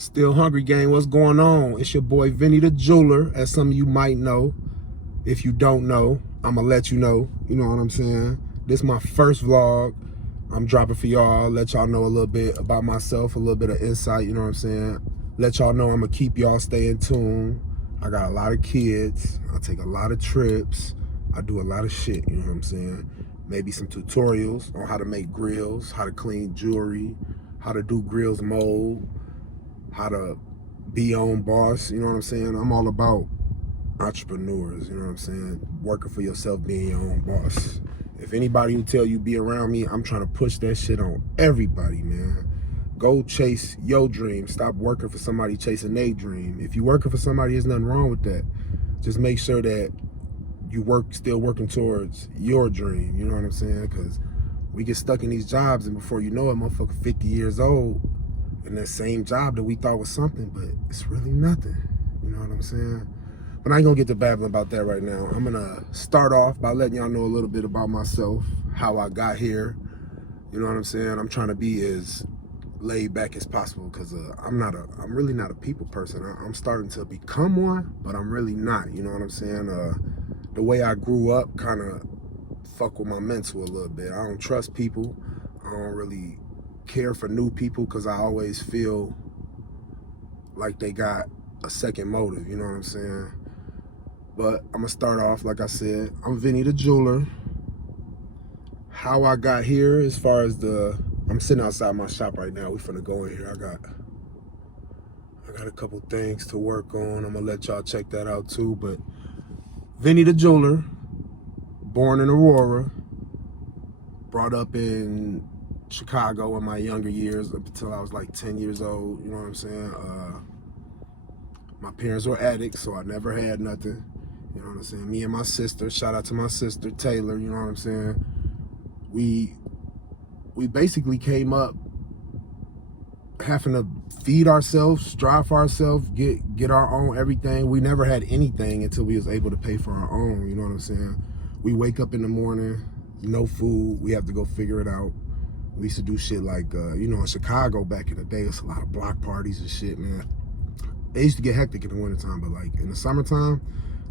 Still hungry, gang. What's going on? It's your boy Vinnie the Jeweler, as some of you might know. If you don't know, I'ma let you know. You know what I'm saying? This is my first vlog I'm dropping for y'all. Let y'all know a little bit about myself, a little bit of insight, you know what I'm saying? Let y'all know I'ma keep y'all stay in tune. I got a lot of kids. I take a lot of trips. I do a lot of shit, you know what I'm saying? Maybe some tutorials on how to make grills, how to clean jewelry, how to do grills mold, how to be your own boss, you know what I'm saying? I'm all about entrepreneurs, you know what I'm saying? Working for yourself, being your own boss. If anybody who tell you be around me, I'm trying to push that shit on everybody, man. Go chase your dream. Stop working for somebody chasing their dream. If you working for somebody, there's nothing wrong with that. Just make sure that you still working towards your dream, you know what I'm saying? Because we get stuck in these jobs, and before you know it, motherfucker 50 years old, in that same job that we thought was something, but it's really nothing. You know what I'm saying? But I ain't gonna get to babbling about that right now. I'm gonna start off by letting y'all know a little bit about myself, how I got here. You know what I'm saying? I'm trying to be as laid back as possible because I'm really not a people person. I'm starting to become one, but I'm really not. You know what I'm saying? The way I grew up kind of fuck with my mental a little bit. I don't trust people. I don't really care for new people because I always feel like they got a second motive, you know what I'm saying? But I'm gonna start off, like I said, I'm Vinnie the Jeweler. How I got here, as far as I'm sitting outside my shop right now. We finna go in here. I got a couple things to work on. I'm gonna let y'all check that out too. But Vinnie the Jeweler, born in Aurora, brought up in Chicago in my younger years up until I was like 10 years old, you know what I'm saying? My parents were addicts, so I never had nothing, you know what I'm saying? Me and my sister, shout out to my sister, Taylor, you know what I'm saying? We basically came up having to feed ourselves, strive for ourselves, get our own everything. We never had anything until we was able to pay for our own, you know what I'm saying? We wake up in the morning, no food, we have to go figure it out. We used to do shit like, you know, in Chicago back in the day, it's a lot of block parties and shit, man. They used to get hectic in the wintertime, but like in the summertime,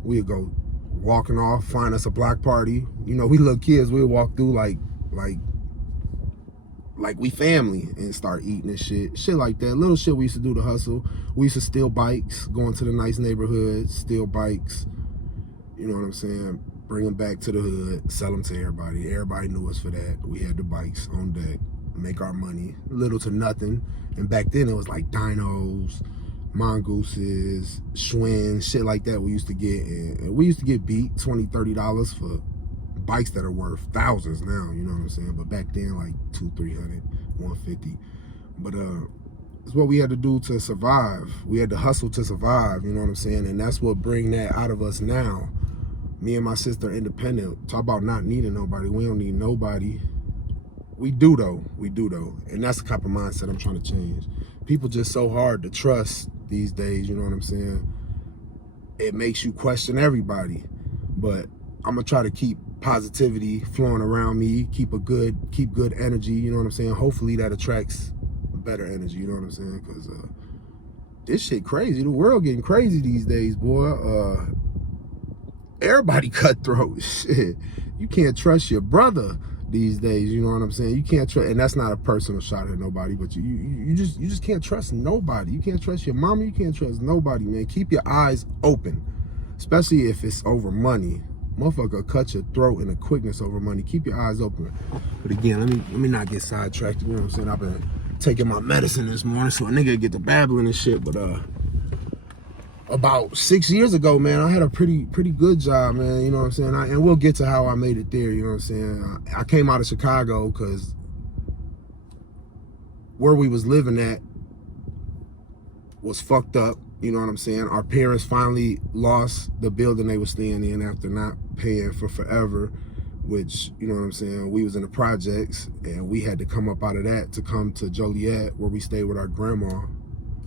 we'd go walking off, find us a block party. You know, we little kids, we'd walk through like we family and start eating and shit. Shit like that. Little shit we used to do to hustle. We used to steal bikes, go into the nice neighborhoods, steal bikes. You know what I'm saying? Bring them back to the hood, sell them to everybody. Everybody knew us for that. We had the bikes on deck, make our money, little to nothing. And back then it was like dinos, mongooses, Schwinn, shit like that we used to get. And we used to get beat $20, $30 for bikes that are worth thousands now, you know what I'm saying? But back then, like $200, $300, $150. But it's what we had to do to survive. We had to hustle to survive, you know what I'm saying? And that's what bring that out of us now. Me and my sister are independent. Talk about not needing nobody. We don't need nobody. We do though. And that's the type of mindset I'm trying to change. People just so hard to trust these days, you know what I'm saying? It makes you question everybody. But I'm gonna try to keep positivity flowing around me, keep good energy, you know what I'm saying? Hopefully that attracts better energy, you know what I'm saying? Because this shit crazy. The world getting crazy these days, boy. Everybody cutthroat. Shit. You can't trust your brother these days, you know what I'm saying? You can't trust, and that's not a personal shot at nobody, but you just can't trust nobody. You can't trust your mama, you can't trust nobody, man. Keep your eyes open, especially if it's over money. Motherfucker will cut your throat in a quickness over money. Keep your eyes open. But again, let me not get sidetracked, you know what I'm saying? I've been taking my medicine this morning, so a nigga get to babbling and shit, but about 6 years ago, man, I had a pretty good job, man, you know what I'm saying? And we'll get to how I made it there, you know what I'm saying? I came out of Chicago because where we was living at was fucked up, you know what I'm saying? Our parents finally lost the building they were staying in after not paying for forever, which, you know what I'm saying, we was in the projects, and we had to come up out of that to come to Joliet, where we stayed with our grandma.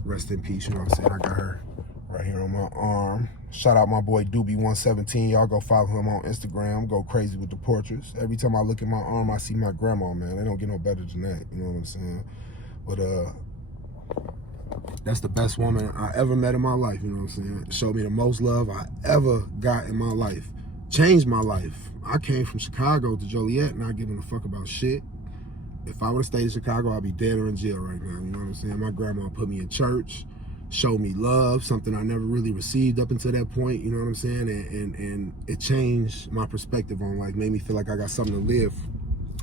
Rest in peace, you know what I'm saying? I got her right here on my arm. Shout out my boy Doobie117. Y'all go follow him on Instagram. Go crazy with the portraits. Every time I look at my arm, I see my grandma, man. They don't get no better than that, you know what I'm saying? But That's the best woman I ever met in my life, you know what I'm saying? Showed me the most love I ever got in my life. Changed my life. I came from Chicago to Joliet not giving a fuck about shit. If I would have stayed in Chicago, I'd be dead or in jail right now, you know what I'm saying? My grandma put me in church, showed me love, something I never really received up until that point, you know what I'm saying? And it changed my perspective on life, made me feel like I got something to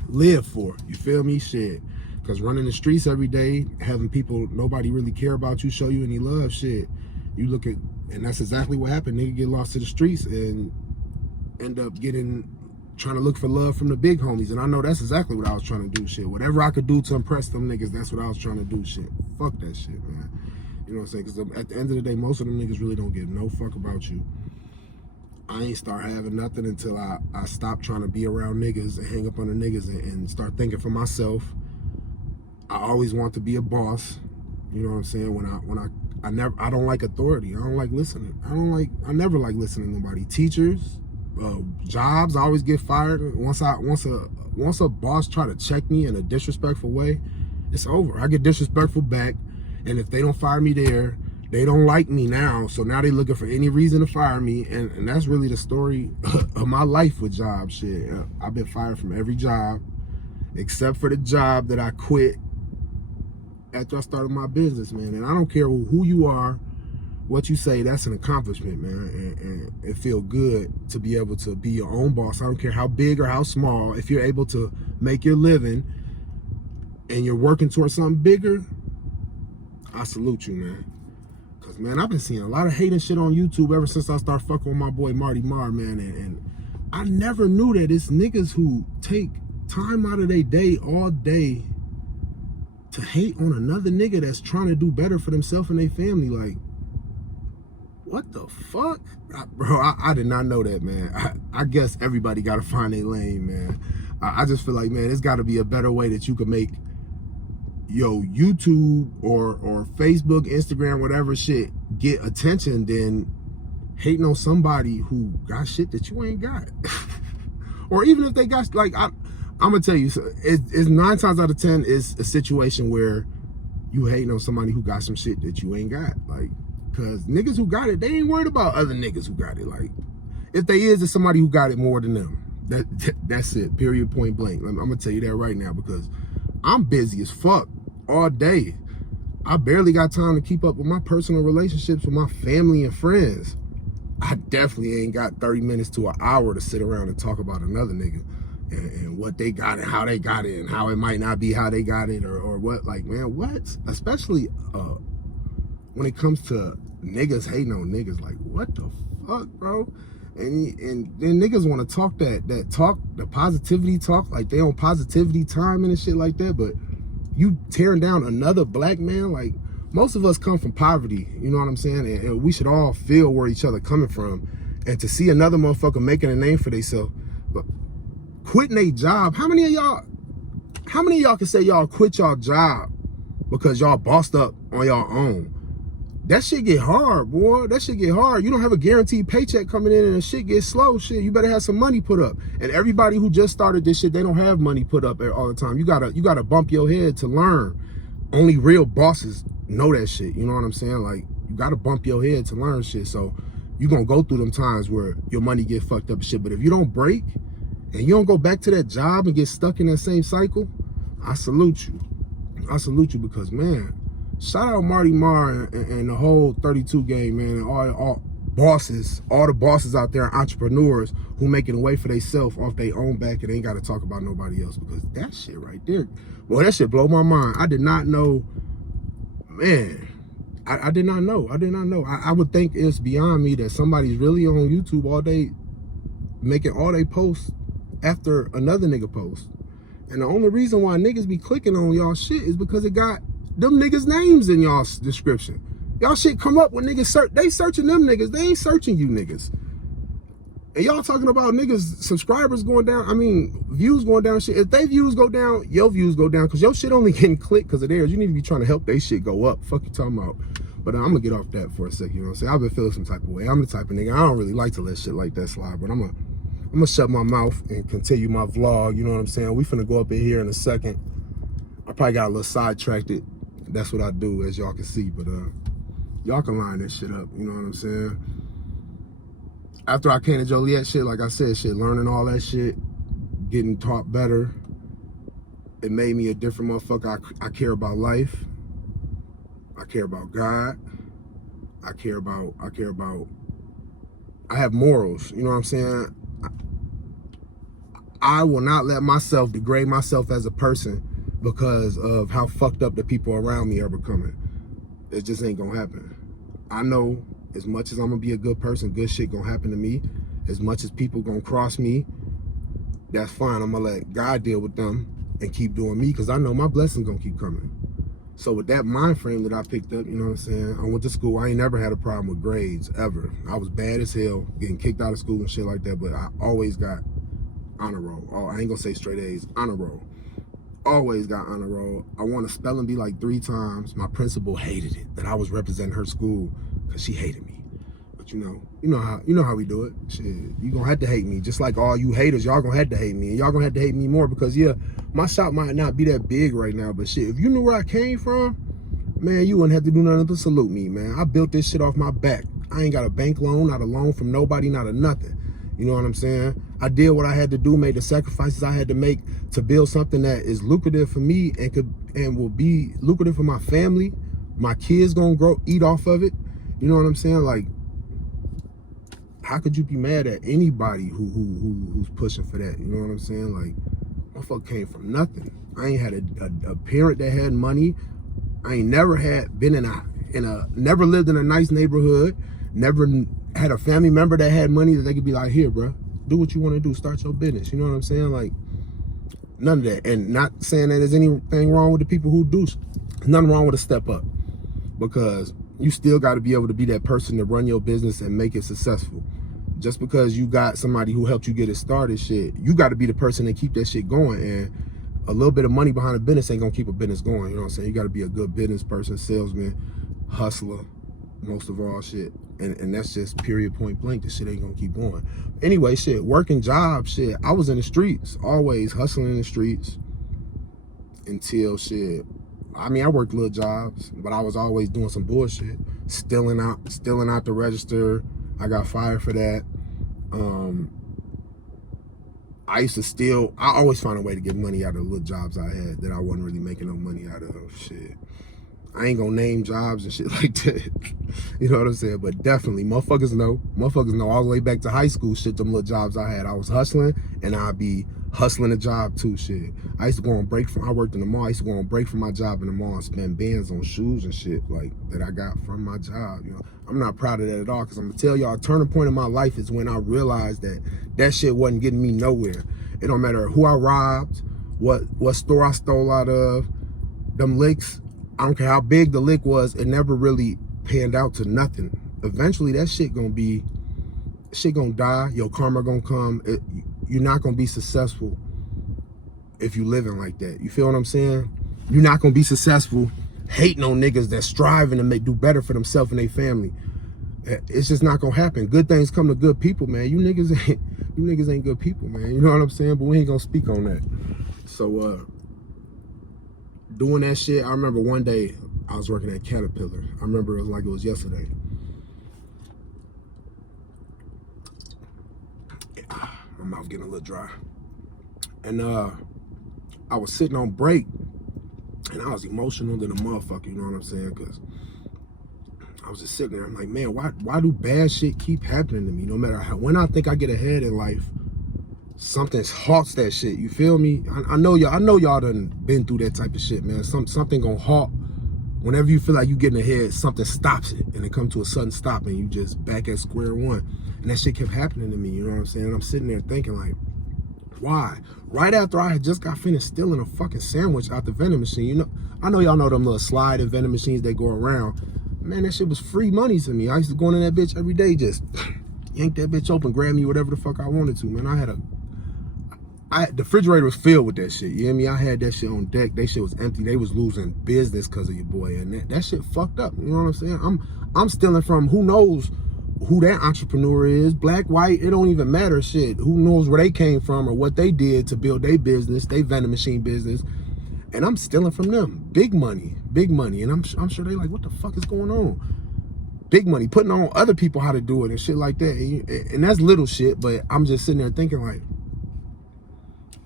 live for, you feel me? Shit. Because running the streets every day, having people, nobody really care about you, show you any love, shit. You look at, and that's exactly what happened. Nigga get lost to the streets and end up trying to look for love from the big homies. And I know that's exactly what I was trying to do, shit. Whatever I could do to impress them niggas, that's what I was trying to do, shit. Fuck that shit, man. You know what I'm saying? Because at the end of the day, most of them niggas really don't give no fuck about you. I ain't start having nothing until I stopped trying to be around niggas and hang up on the niggas and start thinking for myself. I always want to be a boss. You know what I'm saying? I don't like authority. I don't like listening. I never like listening to nobody. Teachers, jobs, I always get fired. Once a boss try to check me in a disrespectful way, it's over. I get disrespectful back, and if they don't fire me there, they don't like me now. So now they looking for any reason to fire me, and that's really the story of my life with jobs. Shit, I've been fired from every job except for the job that I quit after I started my business, man. And I don't care who you are, what you say, that's an accomplishment, man. And it feels good to be able to be your own boss. I don't care how big or how small. If you're able to make your living and you're working towards something bigger, I salute you, man. Because, man, I've been seeing a lot of hating shit on YouTube ever since I started fucking with my boy Marty Marr, man. And I never knew that it's niggas who take time out of their day all day to hate on another nigga that's trying to do better for themselves and their family. Like, what the fuck? Bro, I did not know that, man. I guess everybody got to find their lane, man. I just feel like, man, there's got to be a better way that you can make YouTube or Facebook, Instagram, whatever shit get attention than hating on somebody who got shit that you ain't got. Or even if they got, like, I'm gonna tell you, it's 9 times out of 10 is a situation where you hating on somebody who got some shit that you ain't got. Like, cause niggas who got it, they ain't worried about other niggas who got it. Like, if they is, it's somebody who got it more than them. That's it, period, point blank. I'm gonna tell you that right now, because I'm busy as fuck all day. I barely got time to keep up with my personal relationships with my family and friends. I definitely ain't got 30 minutes to an hour to sit around and talk about another nigga and what they got and how they got it and how it might not be how they got it or what. Like, man, what? Especially when it comes to niggas hating on niggas. Like, what the fuck, bro? And then niggas want to talk that talk, the positivity talk, like they on positivity time and shit like that, but you tearing down another black man. Like, most of us come from poverty, you know what I'm saying? And we should all feel where each other coming from. And to see another motherfucker making a name for themselves, but quitting a job. How many of y'all can say y'all quit y'all job because y'all bossed up on y'all own? That shit get hard, boy. That shit get hard. You don't have a guaranteed paycheck coming in and the shit gets slow. Shit, you better have some money put up. And everybody who just started this shit, they don't have money put up all the time. You gotta bump your head to learn. Only real bosses know that shit. You know what I'm saying? Like, you gotta bump your head to learn shit. So you gonna go through them times where your money get fucked up and shit. But if you don't break and you don't go back to that job and get stuck in that same cycle, I salute you. I salute you, because, man, shout out Marty Marr and the whole 32 gang, man, and all bosses, all the bosses out there, entrepreneurs who making a way for themselves off their own back and ain't got to talk about nobody else, because that shit right there, boy, that shit blow my mind. I did not know, man. I did not know. I would think it's beyond me that somebody's really on YouTube all day making all they posts after another nigga post. And the only reason why niggas be clicking on y'all shit is because it got them niggas' names in y'all's description. Y'all shit come up when niggas search. They searching them niggas. They ain't searching you niggas. And y'all talking about niggas, subscribers going down. I mean, views going down, shit. If they views go down, your views go down, because your shit only getting clicked because of theirs. You need to be trying to help they shit go up. Fuck you talking about. But I'm gonna get off that for a second, you know what I'm saying? I've been feeling some type of way. I'm the type of nigga, I don't really like to let shit like that slide, but I'm gonna shut my mouth and continue my vlog, you know what I'm saying? We finna go up in here in a second. I probably got a little sidetracked That's what I do, as y'all can see. But y'all can line this shit up, you know what I'm saying? After I came to Joliet, shit, like I said, shit, learning all that shit, getting taught better, it made me a different motherfucker. I care about life. I care about God. I have morals, you know what I'm saying? I will not let myself degrade myself as a person because of how fucked up the people around me are becoming. It just ain't gonna happen. I know as much as I'm gonna be a good person, good shit gonna happen to me. As much as people gonna cross me, that's fine. I'm gonna let God deal with them and keep doing me, because I know my blessing gonna keep coming. So with that mind frame that I picked up, you know what I'm saying? I went to school. I ain't never had a problem with grades, ever. I was bad as hell, getting kicked out of school and shit like that, but I always got honor roll. Oh, I ain't gonna say straight A's, honor roll. Always got honor roll. I won a spelling bee like 3 times. My principal hated it that I was representing her school because she hated me. But you know how we do it. Shit, you gonna have to hate me. Just like all you haters, y'all gonna have to hate me. And y'all gonna have to hate me more because, yeah, my shop might not be that big right now, but shit, if you knew where I came from, man, you wouldn't have to do nothing but salute me, man. I built this shit off my back. I ain't got a bank loan, not a loan from nobody, not a nothing. You know what I'm saying? I did what I had to do, made the sacrifices I had to make to build something that is lucrative for me and will be lucrative for my family. My kids gonna eat off of it. You know what I'm saying? Like, how could you be mad at anybody who's pushing for that? You know what I'm saying? Like, motherfucker came from nothing. I ain't had a parent that had money. I ain't never never lived in a nice neighborhood. Never had a family member that had money that they could be like, here, bro, do what you want to do, start your business. You know what I'm saying? Like, none of that. And not saying that there's anything wrong with the people who do. Nothing wrong with a step up, because you still got to be able to be that person to run your business and make it successful. Just because you got somebody who helped you get it started, shit, you got to be the person that keep that shit going. And a little bit of money behind a business ain't gonna keep a business going. You know what I'm saying? You got to be a good business person, salesman, hustler, most of all, shit. And that's just period, point blank. The shit ain't gonna keep going. Anyway, shit, working jobs, shit, I was in the streets, always hustling in the streets until, shit, I mean, I worked little jobs, but I was always doing some bullshit, stealing out the register. I got fired for that. I used to steal. I always found a way to get money out of the little jobs I had that I wasn't really making no money out of. Shit, I ain't gonna name jobs and shit like that. You know what I'm saying? But definitely, motherfuckers know. Motherfuckers know all the way back to high school, shit, them little jobs I had. I was hustling, and I'd be hustling a job too, shit. I used to go on break I worked in the mall. I used to go on break from my job in the mall and spend bands on shoes and shit, like, that I got from my job, you know. I'm not proud of that at all, because I'm gonna tell y'all, a turning point in my life is when I realized that shit wasn't getting me nowhere. It don't matter who I robbed, what store I stole out of, them licks, I don't care how big the lick was, it never really panned out to nothing. Eventually, that shit gonna die, your karma gonna come. You're not gonna be successful if you living like that. You feel what I'm saying? You're not gonna be successful hating on niggas that's striving to do better for themselves and their family. It's just not gonna happen. Good things come to good people, man. You niggas ain't good people, man. You know what I'm saying? But we ain't gonna speak on that. So doing that shit, I remember one day I was working at Caterpillar. I remember it was like it was yesterday. My mouth getting a little dry. And I was sitting on break, and I was emotional than a motherfucker, you know what I'm saying? Because I was just sitting there, I'm like, man, why do bad shit keep happening to me? No matter when I think I get ahead in life, something halts that shit, you feel me? I know y'all done been through that type of shit, man. Something gonna halt. Whenever you feel like you getting ahead, something stops it, and it comes to a sudden stop, and you just back at square one. And that shit kept happening to me, you know what I'm saying? And I'm sitting there thinking, like, why? Right after I had just got finished stealing a fucking sandwich out the vending machine. You know, I know y'all know them little sliding vending machines that go around. Man, that shit was free money to me. I used to go in that bitch every day, just yank that bitch open, grab me whatever the fuck I wanted to, man. The refrigerator was filled with that shit, you hear me? I had that shit on deck. That shit was empty. They was losing business because of your boy, and that shit fucked up, you know what I'm saying? I'm stealing from who knows who that entrepreneur is, black, white, it don't even matter, shit. Who knows where they came from or what they did to build their business, their vending machine business. and I'm stealing from them. Big money. And I'm sure they like, what the fuck is going on? Big money, putting on other people how to do it and shit like that. And that's little shit, but I'm just sitting there thinking like,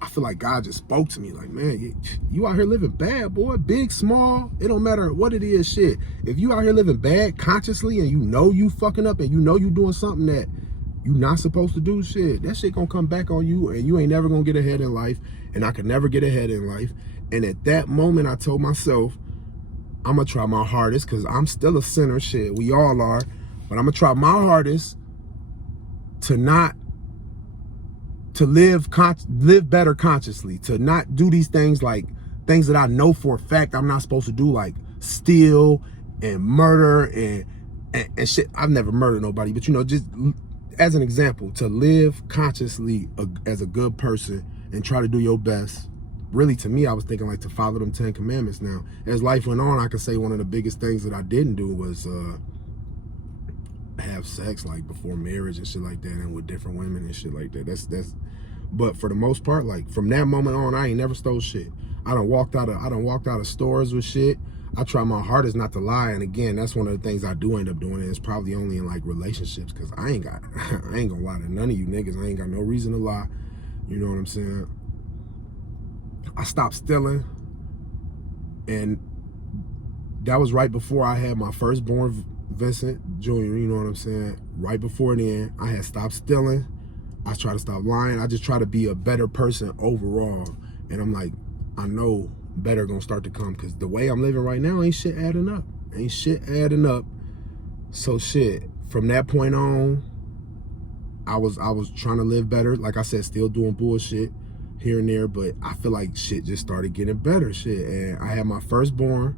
I feel like God just spoke to me like, man, you out here living bad, boy. Big, small, it don't matter what it is, shit. If you out here living bad consciously and you know you fucking up and you know you doing something that you not supposed to do, shit, that shit gonna come back on you and you ain't never gonna get ahead in life. And I could never get ahead in life. And at that moment, I told myself, I'm gonna try my hardest, because I'm still a sinner, shit. We all are. But I'm gonna try my hardest to live better consciously, to not do these things, like things that I know for a fact I'm not supposed to do, like steal and murder and shit. I've never murdered nobody, but you know, just as an example, to live consciously as a good person and try to do your best. Really, to me, I was thinking like to follow them 10 commandments. Now, as life went on, I could say one of the biggest things that I didn't do was have sex like before marriage and shit like that, and with different women and shit like that. But for the most part, like from that moment on, I ain't never stole shit. I done walked out of stores with shit. I try my hardest not to lie, and again, that's one of the things I do end up doing, and it's probably only in like relationships, because I ain't gonna lie to none of you niggas. I ain't got no reason to lie. You know what I'm saying? I stopped stealing, and that was right before I had my firstborn, Vincent Jr., you know what I'm saying? Right before then, I had stopped stealing. I tried to stop lying. I just try to be a better person overall. And I'm like, I know better gonna start to come, because the way I'm living right now ain't shit adding up. Ain't shit adding up. So shit, from that point on, I was trying to live better. Like I said, still doing bullshit here and there, but I feel like shit just started getting better, shit. And I had my firstborn,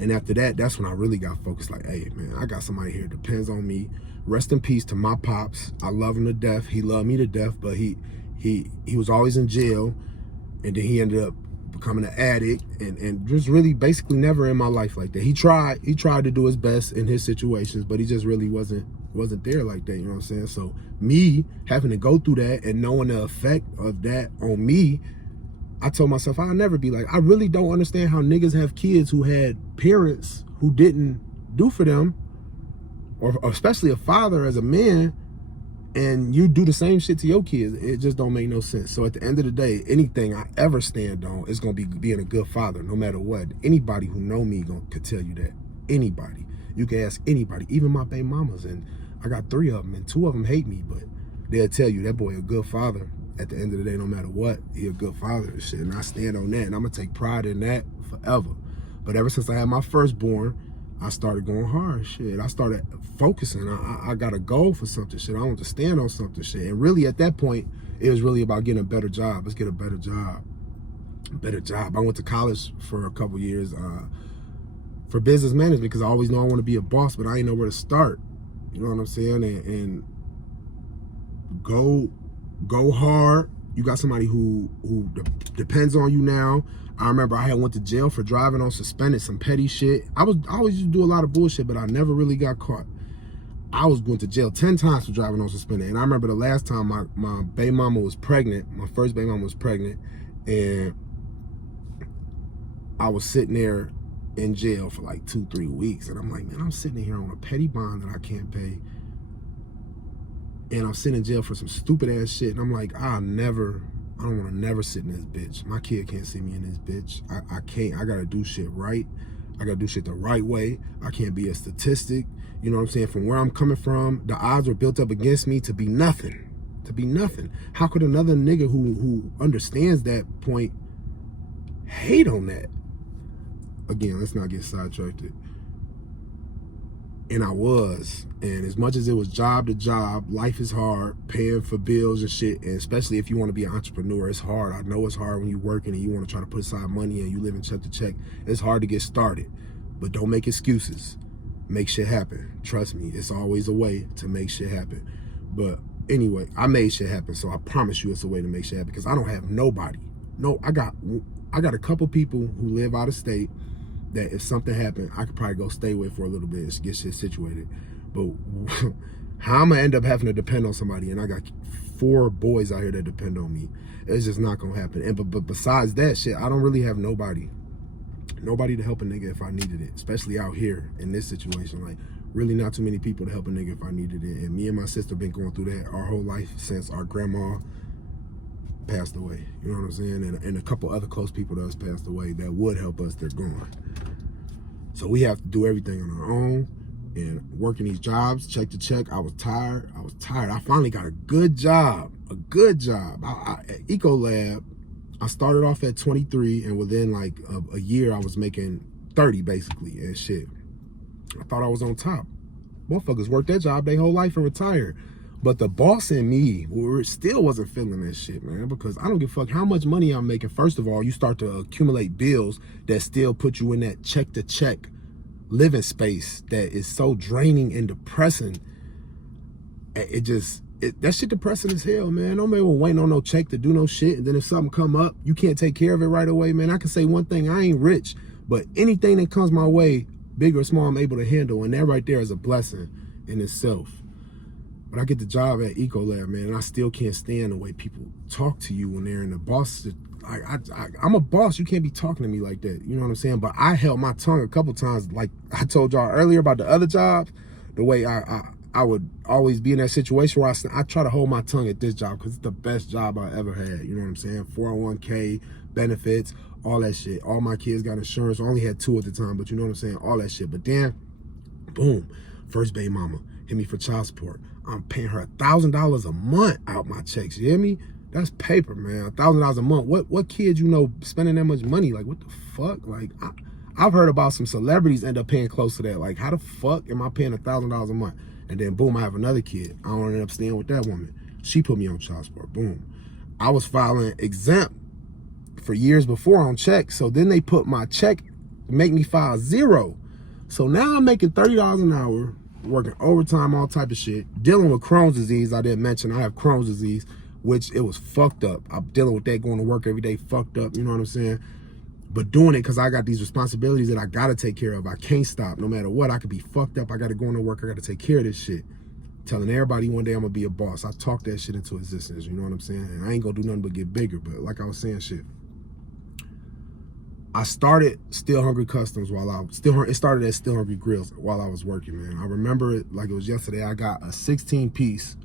and after that, that's when I really got focused. Like, hey, man, I got somebody here that depends on me. Rest in peace to my pops. I love him to death. He loved me to death, but he was always in jail, and then he ended up becoming an addict, and just really basically never in my life like that. He tried to do his best in his situations, but he just really wasn't there like that, you know what I'm saying? So me having to go through that and knowing the effect of that on me, I told myself I'll never be like, I really don't understand how niggas have kids who had parents who didn't do for them, or especially a father as a man, and you do the same shit to your kids. It just don't make no sense. So at the end of the day, anything I ever stand on is gonna be being a good father, no matter what. Anybody who know me could tell you that. Anybody. You can ask anybody, even my baby mamas, and I got 3 of them, and 2 of them hate me, but they'll tell you that boy a good father. At the end of the day, no matter what, he a good father and shit, and I stand on that, and I'm gonna take pride in that forever. But ever since I had my firstborn, I started going hard, shit. I started focusing. I got a goal for something, shit. I want to stand on something, shit. And really, at that point, it was really about getting a better job. Let's get a better job. I went to college for a couple years for business management, because I always know I want to be a boss, but I ain't know where to start. You know what I'm saying? And go hard. You got somebody who depends on you now. I remember I had went to jail for driving on suspended, some petty shit. I always used to do a lot of bullshit, but I never really got caught. I was going to jail 10 times for driving on suspended. And I remember the last time my baby mama was pregnant, my first baby mama was pregnant, and I was sitting there in jail for like 2-3 weeks. And I'm like, man, I'm sitting here on a petty bond that I can't pay. And I'm sitting in jail for some stupid ass shit. And I'm like, I don't want to never sit in this bitch. My kid can't see me in this bitch. I can't. I got to do shit right. I got to do shit the right way. I can't be a statistic. You know what I'm saying? From where I'm coming from, the odds were built up against me to be nothing. To be nothing. How could another nigga who understands that point hate on that? Again, let's not get sidetracked. And I was. And as much as it was job to job, life is hard, paying for bills and shit, and especially if you want to be an entrepreneur, it's hard. I know it's hard when you're working and you want to try to put aside money and you live in check to check. It's hard to get started, but don't make excuses. Make shit happen. Trust me, it's always a way to make shit happen. But anyway, I made shit happen, so I promise you it's a way to make shit happen, because I don't have nobody. No, I got a couple people who live out of state that if something happened, I could probably go stay with for a little bit and get shit situated. But how I'm gonna end up having to depend on somebody, and I got 4 boys out here that depend on me, it's just not gonna happen. And but besides that shit, I don't really have nobody. Nobody to help a nigga if I needed it, especially out here in this situation. Like, really not too many people to help a nigga if I needed it. And me and my sister been going through that our whole life since our grandma passed away. You know what I'm saying? And a couple other close people that has passed away that would help us, they're gone. So we have to do everything on our own and working these jobs, check to check. I was tired. I finally got a good job, at Ecolab. I started off at 23, and within like a year, I was making 30 basically and shit. I thought I was on top. Motherfuckers worked that job their whole life and retired. But the boss in me still wasn't feeling that shit, man, because I don't give a fuck how much money I'm making. First of all, you start to accumulate bills that still put you in that check to check living space that is so draining and depressing. That shit depressing as hell, man. Nobody will waiting on no check to do no shit. And then if something come up, you can't take care of it right away, man. I can say one thing, I ain't rich, but anything that comes my way, big or small, I'm able to handle. And that right there is a blessing in itself. But I get the job at Ecolab, man, and I still can't stand the way people talk to you when they're in the boss. I'm a boss. You can't be talking to me like that. You know what I'm saying? But I held my tongue a couple times. Like I told y'all earlier about the other jobs, the way I would always be in that situation where I try to hold my tongue at this job because it's the best job I ever had. You know what I'm saying? 401k, benefits, all that shit. All my kids got insurance. I only had 2 at the time, but you know what I'm saying? All that shit. But then, boom, first baby mama hit me for child support. I'm paying her $1,000 a month out my checks. You hear me? That's paper, man. $1,000 a month. What kid you know spending that much money? Like, what the fuck? Like, I've heard about some celebrities end up paying close to that. Like, how the fuck am I paying $1,000 a month? And then boom, I have another kid. I don't end up staying with that woman. She put me on child support. Boom. I was filing exempt for years before on checks. So then they put my check to make me file 0. So now I'm making $30 an hour, working overtime, all type of shit, dealing with Crohn's disease. I didn't mention I have Crohn's disease, which it was fucked up. I'm dealing with that, going to work every day, fucked up, you know what I'm saying? But doing it because I got these responsibilities that I got to take care of. I can't stop no matter what. I could be fucked up. I got to go into work. I got to take care of this shit. Telling everybody one day I'm going to be a boss. I talk that shit into existence, you know what I'm saying? And I ain't going to do nothing but get bigger. But like I was saying, shit. I started Still Hungry Customs it started at Still Hungry Grills while I was working, man. I remember it like it was yesterday. I got a 16-piece.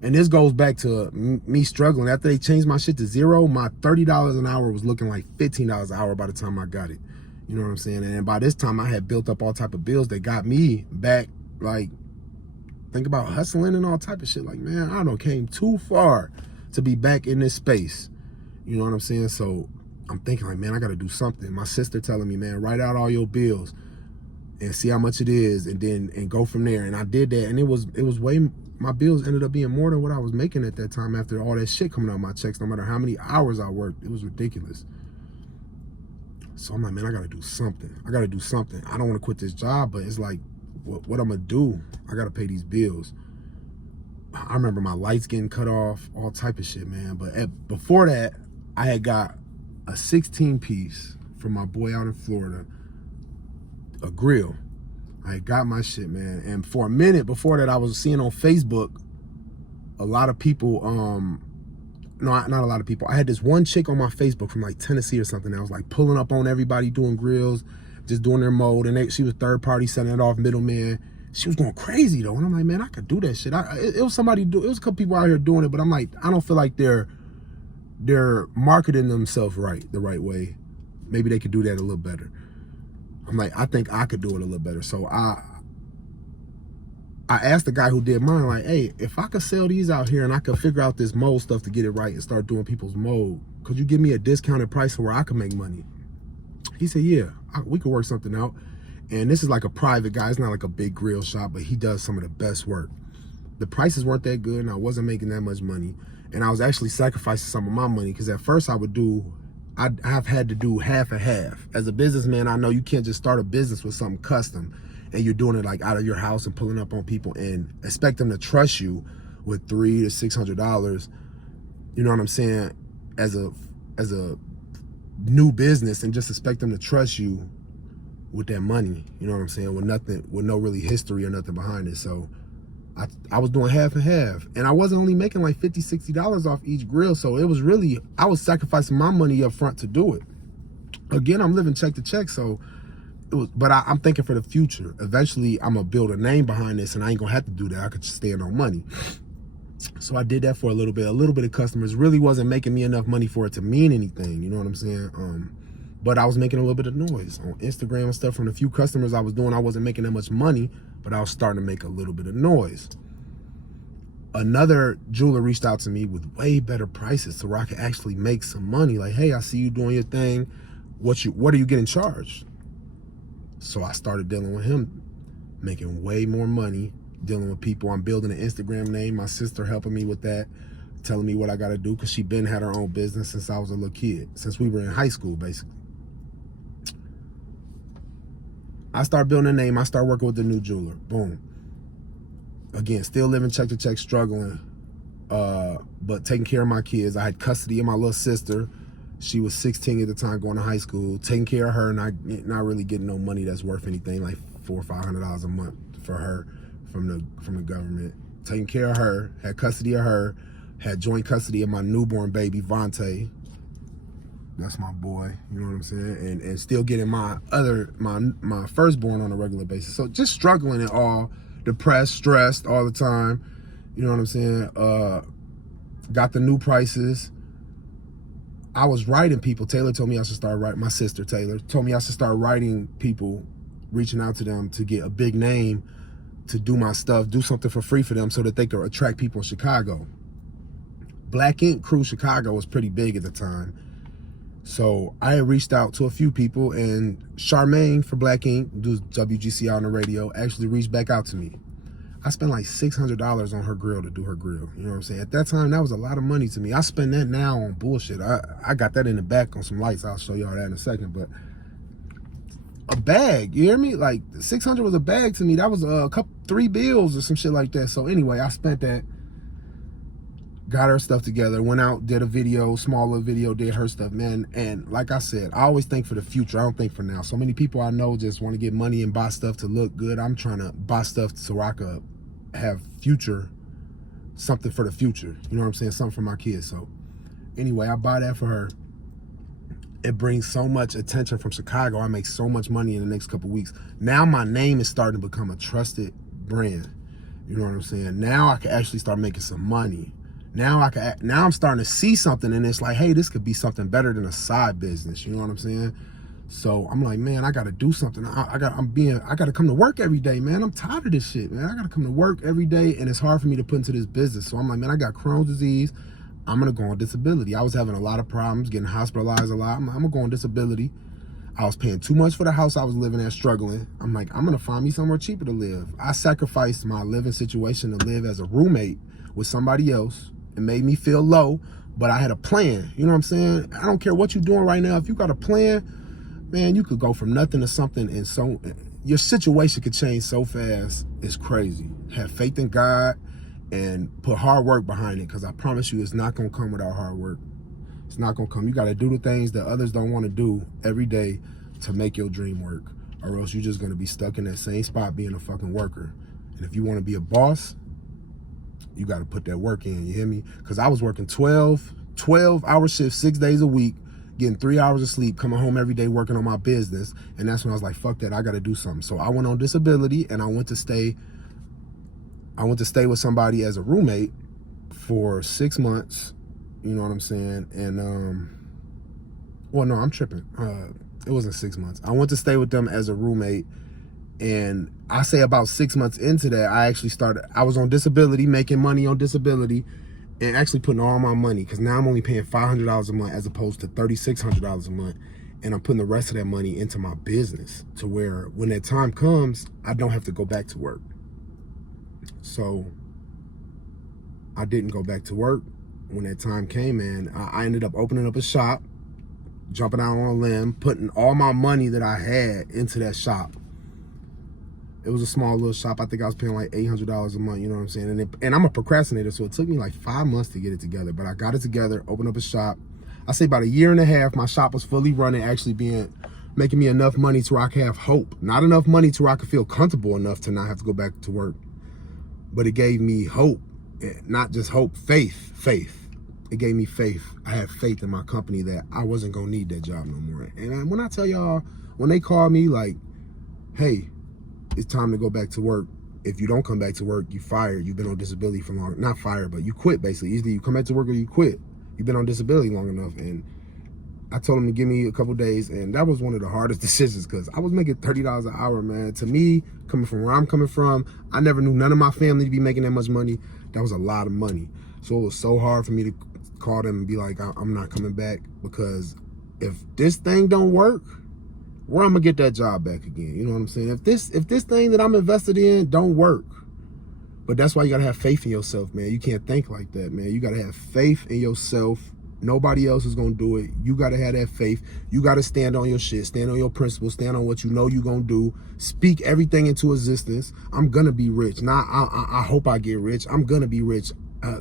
And this goes back to me struggling. After they changed my shit to 0, my $30 an hour was looking like $15 an hour by the time I got it. You know what I'm saying? And by this time, I had built up all type of bills that got me back, like, think about hustling and all type of shit. Like, man, I done came too far to be back in this space. You know what I'm saying? So I'm thinking, like, man, I got to do something. My sister telling me, man, write out all your bills and see how much it is and go from there. And I did that, and it was way... My bills ended up being more than what I was making at that time after all that shit coming out of my checks, no matter how many hours I worked. It was ridiculous. So I'm like, man, I got to do something. I don't want to quit this job, but it's like, what I'm going to do? I got to pay these bills. I remember my lights getting cut off, all type of shit, man. But before that, I had got a 16-piece from my boy out in Florida, a grill. I got my shit, man. And for a minute before that, I was seeing on Facebook a lot of people, not a lot of people. I had this one chick on my Facebook from like Tennessee or something that was like pulling up on everybody doing grills, just doing their mold. And she was third party, selling it off, middleman. She was going crazy though. And I'm like, man, I could do that shit. It was a couple people out here doing it, but I'm like, I don't feel like they're marketing themselves the right way. Maybe they could do that a little better. I'm like, I think I could do it a little better. So I asked the guy who did mine, like, hey, if I could sell these out here and I could figure out this mold stuff to get it right and start doing people's mold, could you give me a discounted price where I can make money? He said, yeah, we could work something out. And this is like a private guy. It's not like a big grill shop, but he does some of the best work. The prices weren't that good and I wasn't making that much money. And I was actually sacrificing some of my money because at first I've had to do half and half. As a businessman, I know you can't just start a business with something custom and you're doing it like out of your house and pulling up on people and expect them to trust you with $300 to $600. You know what I'm saying? As a new business, and just expect them to trust you with that money. You know what I'm saying? With no really history or nothing behind it. So I was doing half and half, and I wasn't only making like $50, $60 off each grill. So it was really, I was sacrificing my money up front to do it. Again, I'm living check to check, so it was, but I'm thinking for the future. Eventually, I'm gonna build a name behind this, and I ain't gonna have to do that. I could just stand on money. So I did that for a little bit. A little bit of customers really wasn't making me enough money for it to mean anything. You know what I'm saying? But I was making a little bit of noise on Instagram and stuff. From the few customers I was doing, I wasn't making that much money, but I was starting to make a little bit of noise. Another jeweler reached out to me with way better prices so where I could actually make some money. Like, hey, I see you doing your thing. What are you getting charged? So I started dealing with him, making way more money, dealing with people. I'm building an Instagram name. My sister helping me with that, telling me what I got to do because she been had her own business since I was a little kid, since we were in high school, basically. I start building a name. I start working with the new jeweler. Boom. Again, still living check to check, struggling, but taking care of my kids. I had custody of my little sister. She was 16 at the time, going to high school. Taking care of her, not really getting no money that's worth anything, like $400 or $500 a month for her from the government. Taking care of her, had custody of her, had joint custody of my newborn baby, Vontae. That's my boy, you know what I'm saying? And still getting my firstborn on a regular basis. So just struggling and all, depressed, stressed all the time. You know what I'm saying? Got the new prices. I was writing people. Taylor told me I should start writing. My sister, Taylor, told me I should start writing people, reaching out to them to get a big name, to do my stuff, do something for free for them so that they could attract people in Chicago. Black Ink Crew Chicago was pretty big at the time. So I had reached out to a few people, and Charmaine for Black Ink, do WGC on the radio, actually reached back out to me. I spent like $600 on her grill to do her grill. You know what I'm saying? At that time, that was a lot of money to me. I spend that now on bullshit. I got that in the back on some lights. I'll show y'all that in a second. But a bag, you hear me? Like 600 was a bag to me. That was a couple, 3 bills or some shit like that. So anyway, I spent that. Got her stuff together, went out, did a video, small little video, did her stuff, man. And like I said, I always think for the future. I don't think for now. So many people I know just want to get money and buy stuff to look good. I'm trying to buy stuff so I could have something for the future. You know what I'm saying? Something for my kids. So anyway, I buy that for her. It brings so much attention from Chicago. I make so much money in the next couple weeks. Now my name is starting to become a trusted brand. You know what I'm saying? Now I can actually start making some money. Now I'm starting to see something, and it's like, hey, this could be something better than a side business. You know what I'm saying? So I'm like, man, I got to do something. I got to come to work every day, man. I'm tired of this shit, man. I got to come to work every day, and it's hard for me to put into this business. So I'm like, man, I got Crohn's disease. I'm gonna go on disability. I was having a lot of problems, getting hospitalized a lot. I'm gonna go on disability. I was paying too much for the house I was living at, struggling. I'm like, I'm gonna find me somewhere cheaper to live. I sacrificed my living situation to live as a roommate with somebody else. It made me feel low, but I had a plan. You know what I'm saying? I don't care what you're doing right now. If you got a plan, man, you could go from nothing to something, and so your situation could change so fast. It's crazy. Have faith in God and put hard work behind it, because I promise you, it's not gonna come without hard work. It's not gonna come. You gotta do the things that others don't want to do every day to make your dream work, or else you're just gonna be stuck in that same spot being a fucking worker. And if you want to be a boss, you got to put that work in, you hear me? Because I was working 12-hour shifts, 6 days a week, getting 3 hours of sleep, coming home every day working on my business. And that's when I was like, fuck that, I got to do something. So I went on disability, and I went to stay with somebody as a roommate for 6 months. You know what I'm saying? And, well, no, I'm tripping. It wasn't 6 months. I went to stay with them as a roommate. And I say about 6 months into that, I was on disability, making money on disability, and actually putting all my money, because now I'm only paying $500 a month as opposed to $3,600 a month. And I'm putting the rest of that money into my business, to where when that time comes, I don't have to go back to work. So I didn't go back to work. When that time came in, I ended up opening up a shop, jumping out on a limb, putting all my money that I had into that shop. It was a small little shop. I think I was paying like $800 a month, you know what I'm saying? And I'm a procrastinator, so it took me like 5 months to get it together. But I got it together, opened up a shop. I say about 1.5 years, my shop was fully running, actually making me enough money to where I could have hope. Not enough money to where I could feel comfortable enough to not have to go back to work. But it gave me hope, not just hope, faith. it gave me faith. I had faith in my company that I wasn't gonna need that job no more. And when I tell y'all, when they call me like, hey, it's time to go back to work. If you don't come back to work, you fired. You've been on disability for long. Not fired, but you quit basically. Either you come back to work or you quit. You've been on disability long enough. And I told them to give me a couple days, and that was one of the hardest decisions because I was making $30 an hour, man. To me, coming from where I'm coming from, I never knew none of my family to be making that much money. That was a lot of money. So it was so hard for me to call them and be like, I'm not coming back, because if this thing don't work, where I'm gonna get that job back again? You know what I'm saying? If this thing that I'm invested in don't work. But that's why you gotta have faith in yourself, man. You can't think like that, man. You gotta have faith in yourself. Nobody else is gonna do it. You gotta have that faith. You gotta stand on your shit, stand on your principles, stand on what you know you're gonna do. Speak everything into existence. I'm gonna be rich. Now, I hope I get rich. I'm gonna be rich.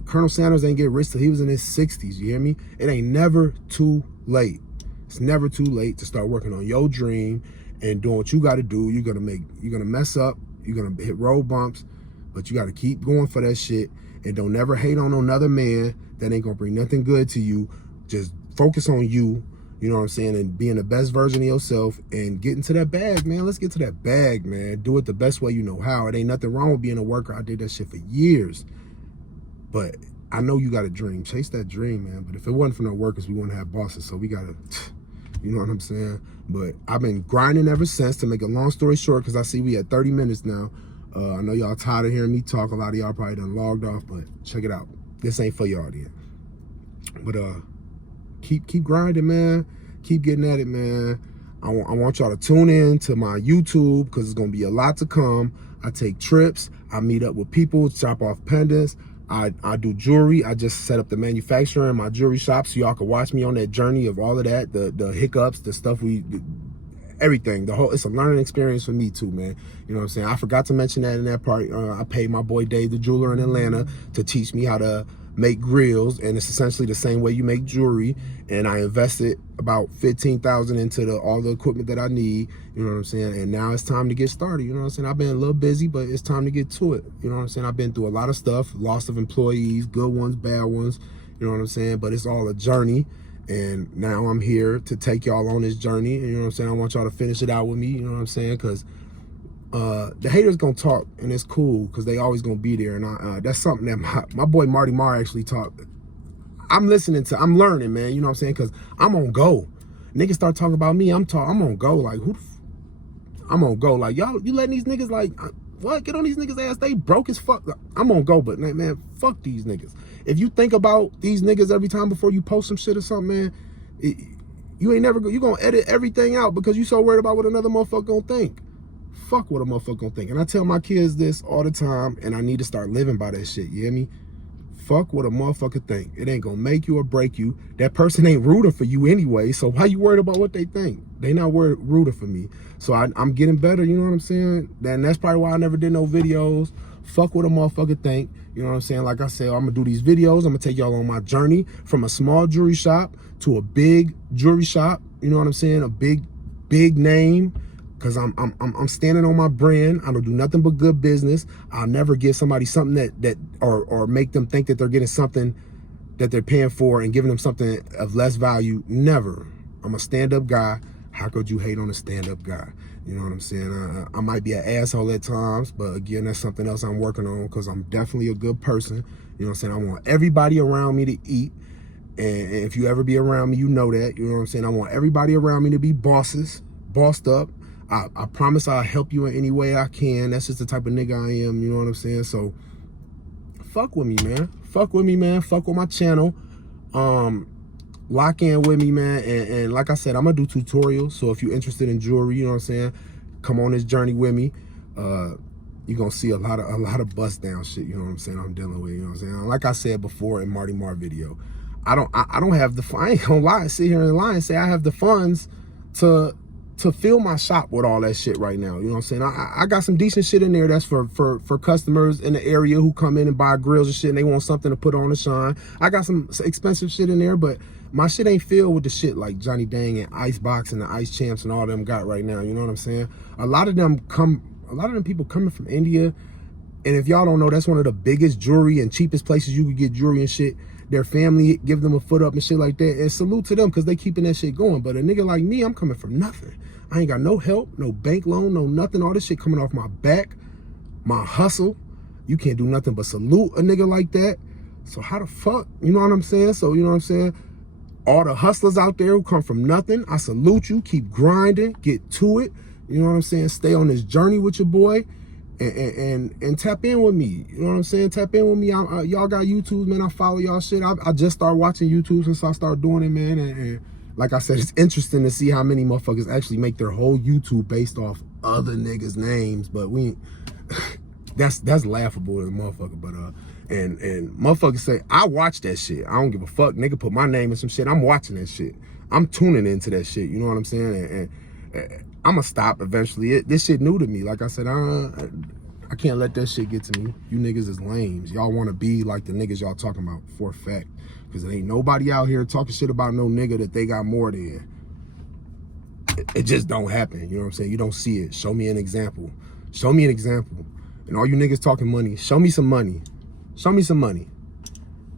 Colonel Sanders ain't get rich till he was in his 60s, you hear me? It ain't never too late. It's never too late to start working on your dream and doing what you gotta do. You're gonna mess up, you're gonna hit road bumps, but you gotta keep going for that shit, and don't never hate on another man. That ain't gonna bring nothing good to you. Just focus on you, you know what I'm saying, and being the best version of yourself and getting to that bag, man. Let's get to that bag, man. Do it the best way you know how. It ain't nothing wrong with being a worker. I did that shit for years. But I know you got a dream. Chase that dream, man. But if it wasn't for no workers, we wouldn't have bosses. So we gotta, you know what I'm saying? But I've been grinding ever since. To make a long story short, because I see we at 30 minutes now. I know y'all tired of hearing me talk. A lot of y'all probably done logged off, but check it out. This ain't for y'all then. But keep grinding, man. Keep getting at it, man. I want y'all to tune in to my YouTube, because it's gonna be a lot to come. I take trips. I meet up with people, chop off pendants. I do jewelry. I just set up the manufacturer in my jewelry shop, so y'all can watch me on that journey of all of that, the hiccups, the stuff everything. It's a learning experience for me too, man. You know what I'm saying? I forgot to mention that in that part. I paid my boy Dave the Jeweler in Atlanta to teach me how to make grills, and it's essentially the same way you make jewelry. And I invested about $15,000 into all the equipment that I need. You know what I'm saying? And now it's time to get started. You know what I'm saying? I've been a little busy, but it's time to get to it. You know what I'm saying? I've been through a lot of stuff, loss of employees, good ones, bad ones. You know what I'm saying? But it's all a journey. And now I'm here to take y'all on this journey. And you know what I'm saying? I want y'all to finish it out with me. You know what I'm saying? Because the haters gonna talk, and it's cool, because they always gonna be there. And that's something that my boy Marty Marr actually talked. I'm learning, man. You know what I'm saying? Because I'm on go. Niggas start talking about me. I'm on go. Like, I'm on go. Like, y'all, you letting these niggas, like, what? Get on these niggas' ass. They broke as fuck. I'm on go, but man, fuck these niggas. If you think about these niggas every time before you post some shit or something, man, you gonna edit everything out because you so worried about what another motherfucker gonna think. Fuck what a motherfucker gonna think. And I tell my kids this all the time, and I need to start living by that shit, you hear me? Fuck what a motherfucker think. It ain't gonna make you or break you. That person ain't rooting for you anyway, so why you worried about what they think? They not rooting for me. So I'm getting better, you know what I'm saying? And that's probably why I never did no videos. Fuck what a motherfucker think. You know what I'm saying? Like I said, I'm gonna do these videos. I'm gonna take y'all on my journey from a small jewelry shop to a big jewelry shop. You know what I'm saying? A big name. Because I'm standing on my brand. I don't do nothing but good business. I'll never give somebody something that or make them think that they're getting something that they're paying for and giving them something of less value. Never. I'm a stand-up guy. How could you hate on a stand-up guy? You know what I'm saying? I might be an asshole at times, but again, that's something else I'm working on, because I'm definitely a good person. You know what I'm saying? I want everybody around me to eat. And if you ever be around me, you know that. You know what I'm saying? I want everybody around me to be bossed up. I promise I'll help you in any way I can. That's just the type of nigga I am, you know what I'm saying? So, fuck with me, man. Fuck with me, man. Fuck with my channel. Lock in with me, man. And like I said, I'm going to do tutorials. So if you're interested in jewelry, you know what I'm saying, come on this journey with me. You're going to see a lot of bust down shit, you know what I'm saying, I'm dealing with, you know what I'm saying? Like I said before in Marty Marr video, I don't have I ain't going to lie, sit here and lie and say I have the funds to fill my shop with all that shit right now. You know what I'm saying? I got some decent shit in there that's for customers in the area who come in and buy grills and shit, and they want something to put on the shine. I got some expensive shit in there, but my shit ain't filled with the shit like Johnny Dang and Icebox and the Ice Champs and all them got right now. You know what I'm saying? A lot of them people coming from India, and if y'all don't know, that's one of the biggest jewelry and cheapest places you could get jewelry and shit. their family give them a foot up and shit like that. And salute to them because they keeping that shit going. But a nigga like me, I'm coming from nothing. I ain't got no help, no bank loan, no nothing. All this shit coming off my back, my hustle. You can't do nothing but salute a nigga like that. So how the fuck, you know what I'm saying? So, you know what I'm saying? All the hustlers out there who come from nothing, I salute you. Keep grinding, get to it. You know what I'm saying? Stay on this journey with your boy and tap in with me. You know what I'm saying? Tap in with me. Y'all got YouTubes, man. I follow y'all shit. I just started watching YouTube since I started doing it, man. And like I said, it's interesting to see how many motherfuckers actually make their whole YouTube based off other niggas' names. But that's laughable as a motherfucker. But and motherfuckers say, I watch that shit. I don't give a fuck. Nigga put my name in some shit. I'm watching that shit. I'm tuning into that shit. You know what I'm saying? And I'm gonna stop eventually. This shit new to me. Like I said, I can't let that shit get to me. You niggas is lames. Y'all want to be like the niggas y'all talking about for a fact. Because there ain't nobody out here talking shit about no nigga that they got more than. It just don't happen. You know what I'm saying? You don't see it. Show me an example. Show me an example. And all you niggas talking money, show me some money. Show me some money.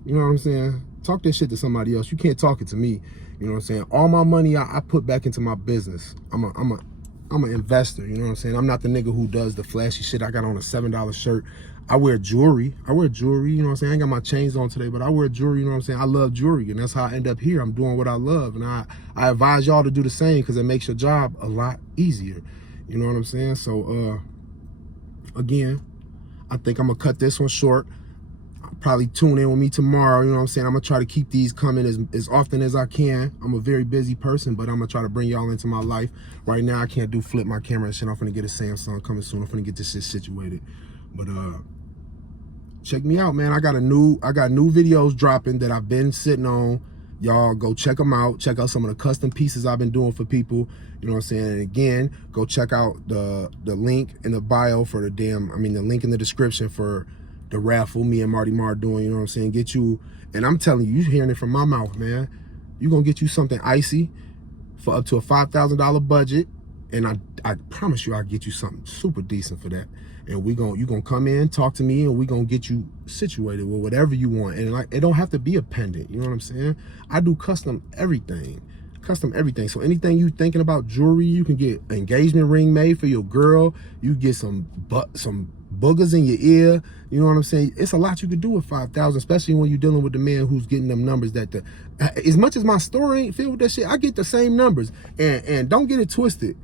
You know what I'm saying? Talk that shit to somebody else. You can't talk it to me. You know what I'm saying? All my money I put back into my business. I'm an investor. You know what I'm saying? I'm not the nigga who does the flashy shit. I got on a $7 shirt. I wear jewelry. You know what I'm saying? I ain't got my chains on today, but I wear jewelry. You know what I'm saying? I love jewelry, and that's how I end up here. I'm doing what I love, and I advise y'all to do the same because it makes your job a lot easier. You know what I'm saying? So, again, I think I'm gonna cut this one short. Probably tune in with me tomorrow. You know what I'm saying? I'm gonna try to keep these coming as often as I can. I'm a very busy person, but I'm gonna try to bring y'all into my life. Right now I can't do flip my camera and shit. I'm gonna get a Samsung coming soon. I'm gonna get this shit situated. But check me out, man. I got new videos dropping that I've been sitting on. Y'all go check them out. Check out some of the custom pieces I've been doing for people. You know what I'm saying? And again, go check out the link in the bio for the link in the description for the raffle me and Marty Mar doing. You know what I'm saying? Get you, and I'm telling you, you hearing it from my mouth, man. You gonna get you something icy for up to a $5,000 budget, and I promise you I'll get you something super decent for that. And you gonna come in, talk to me, and we gonna get you situated with whatever you want. And like, it don't have to be a pendant. You know what I'm saying? I do custom everything. So anything you thinking about jewelry, you can get an engagement ring made for your girl. You get some boogers in your ear. You know what I'm saying? It's a lot you could do with $5,000, especially when you're dealing with the man who's getting them numbers that as much as my store ain't filled with that shit, I get the same numbers. And don't get it twisted.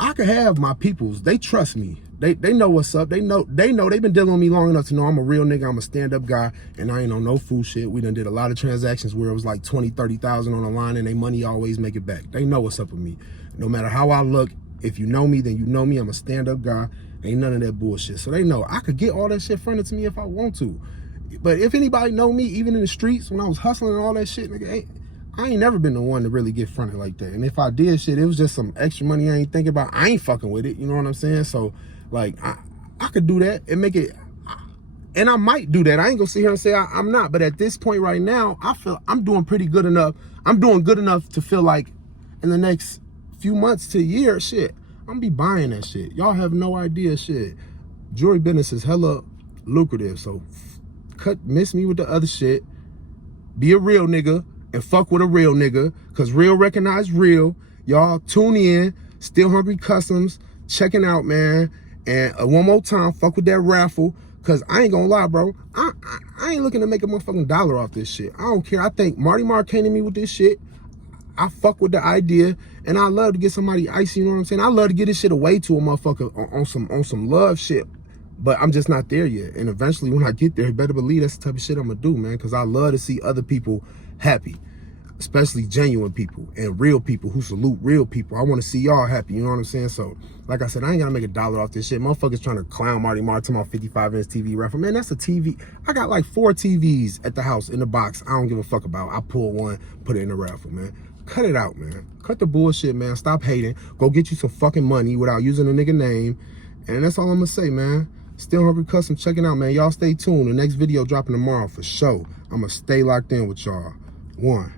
I could have my peoples. They trust me. They know what's up. They know they've been dealing with me long enough to know I'm a real nigga. I'm a stand-up guy, and I ain't on no fool shit. We done did a lot of transactions where it was like 20, 30,000 on the line, and they money always make it back. They know what's up with me. No matter how I look, if you know me, then you know me. I'm a stand-up guy. Ain't none of that bullshit. So they know I could get all that shit fronted to me if I want to. But if anybody know me, even in the streets, when I was hustling and all that shit, nigga, I ain't never been the one to really get fronted like that. And if I did shit, it was just some extra money I ain't thinking about. I ain't fucking with it. You know what I'm saying? So, like, I could do that and make it, and I might do that. I ain't gonna sit here and say I'm not. But at this point right now, I feel I'm doing pretty good enough. I'm doing good enough to feel like in the next few months to a year, shit, I'm gonna be buying that shit. Y'all have no idea, shit. Jewelry business is hella lucrative. So miss me with the other shit. Be a real nigga and fuck with a real nigga, cause real recognize real. Y'all tune in. Still Hungry Customs. Checking out, man. And one more time, fuck with that raffle, cause I ain't gonna lie, bro. I ain't looking to make a motherfucking dollar off this shit. I don't care. I think Marty Mar came to me with this shit. I fuck with the idea, and I love to get somebody icy. You know what I'm saying? I love to get this shit away to a motherfucker on some love shit. But I'm just not there yet. And eventually, when I get there, you better believe that's the type of shit I'm gonna do, man. Cause I love to see other people happy, especially genuine people and real people who salute real people. I want to see y'all happy. You know what I'm saying? So, like I said, I ain't gonna make a dollar off this shit. Motherfuckers trying to clown Marty Mar to my 55-inch TV raffle. Man, that's a TV. I got like 4 TVs at the house in the box. I don't give a fuck about. I pull one, put it in the raffle, man. Cut it out, man. Cut the bullshit, man. Stop hating. Go get you some fucking money without using a nigga name. And that's all I'm gonna say, man. Still Hungry Custom checking out, man. Y'all stay tuned. The next video dropping tomorrow for sure. I'm gonna stay locked in with y'all. 1.